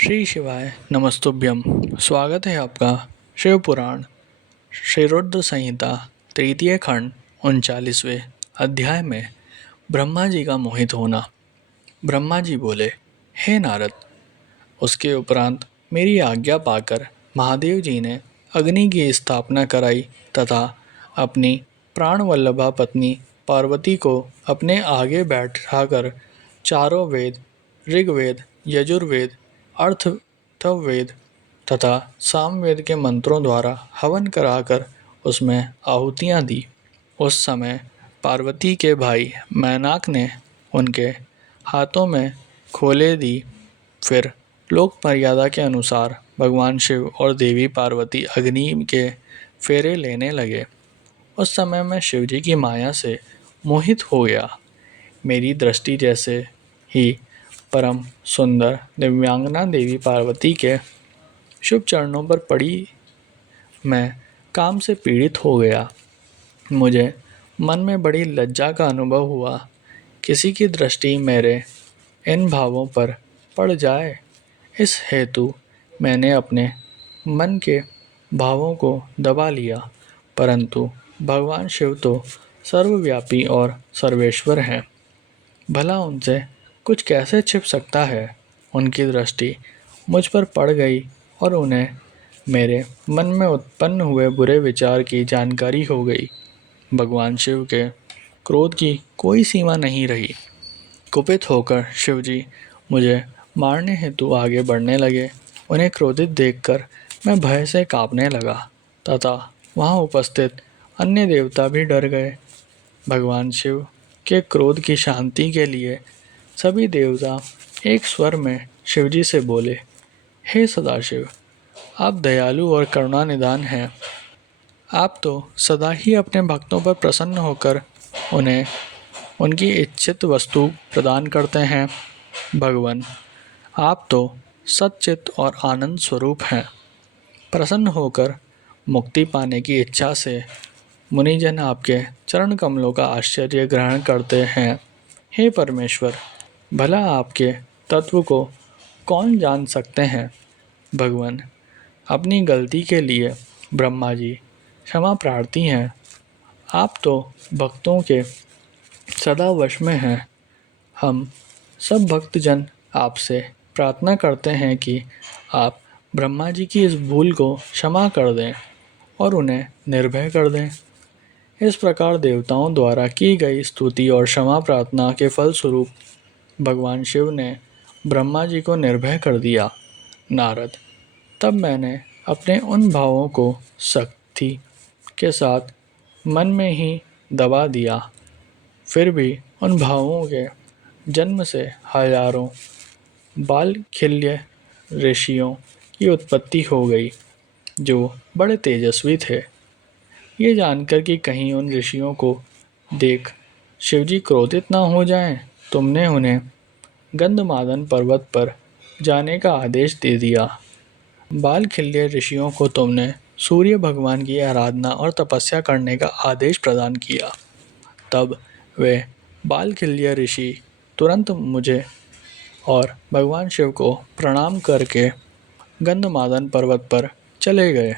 श्री शिवाय नमस्तुभ्यम। स्वागत है आपका शिव पुराण श्री रुद्र संहिता तृतीय खंड 39वें अध्याय में ब्रह्मा जी का मोहित होना। ब्रह्मा जी बोले, हे नारद, उसके उपरांत मेरी आज्ञा पाकर महादेव जी ने अग्नि की स्थापना कराई तथा अपनी प्राण वल्लभा पत्नी पार्वती को अपने आगे बैठाकर चारों वेद ऋग्वेद यजुर्वेद अथर्ववेद तथा सामवेद के मंत्रों द्वारा हवन कराकर उसमें आहुतियाँ दी। उस समय पार्वती के भाई मैनाक ने उनके हाथों में खोले दी। फिर लोक मर्यादा के अनुसार भगवान शिव और देवी पार्वती अग्नि के फेरे लेने लगे। उस समय मैं शिवजी की माया से मोहित हो गया। मेरी दृष्टि जैसे ही परम सुंदर दिव्यांगना देवी पार्वती के शुभ चरणों पर पड़ी, मैं काम से पीड़ित हो गया। मुझे मन में बड़ी लज्जा का अनुभव हुआ। किसी की दृष्टि मेरे इन भावों पर पड़ जाए, इस हेतु मैंने अपने मन के भावों को दबा लिया। परंतु भगवान शिव तो सर्वव्यापी और सर्वेश्वर हैं। भला उनसे कुछ कैसे छिप सकता है। उनकी दृष्टि मुझ पर पड़ गई और उन्हें मेरे मन में उत्पन्न हुए बुरे विचार की जानकारी हो गई। भगवान शिव के क्रोध की कोई सीमा नहीं रही। कुपित होकर शिवजी मुझे मारने हेतु आगे बढ़ने लगे। उन्हें क्रोधित देखकर मैं भय से कांपने लगा तथा वहाँ उपस्थित अन्य देवता भी डर गए। भगवान शिव के क्रोध की शांति के लिए सभी देवता एक स्वर में शिवजी से बोले, हे सदाशिव, आप दयालु और करुणानिधान हैं। आप तो सदा ही अपने भक्तों पर प्रसन्न होकर उन्हें उनकी इच्छित वस्तु प्रदान करते हैं। भगवान, आप तो सच्चित और आनंद स्वरूप हैं। प्रसन्न होकर मुक्ति पाने की इच्छा से मुनिजन आपके चरण कमलों का आश्चर्य ग्रहण करते हैं। हे परमेश्वर, भला आपके तत्व को कौन जान सकते हैं। भगवान, अपनी गलती के लिए ब्रह्मा जी क्षमा प्रार्थी हैं। आप तो भक्तों के सदा वश में हैं। हम सब भक्तजन आपसे प्रार्थना करते हैं कि आप ब्रह्मा जी की इस भूल को क्षमा कर दें और उन्हें निर्भय कर दें। इस प्रकार देवताओं द्वारा की गई स्तुति और क्षमा प्रार्थना के फलस्वरूप भगवान शिव ने ब्रह्मा जी को निर्भय कर दिया। नारद, तब मैंने अपने उन भावों को सख्ती के साथ मन में ही दबा दिया। फिर भी उन भावों के जन्म से हजारों बालखिल्य ऋषियों की उत्पत्ति हो गई, जो बड़े तेजस्वी थे। ये जानकर कि कहीं उन ऋषियों को देख शिवजी क्रोधित न हो जाएं, तुमने उन्हें गंधमादन पर्वत पर जाने का आदेश दे दिया। बालखिल्य ऋषियों को तुमने सूर्य भगवान की आराधना और तपस्या करने का आदेश प्रदान किया। तब वे बालखिल्य ऋषि तुरंत मुझे और भगवान शिव को प्रणाम करके गंधमादन पर्वत पर चले गए।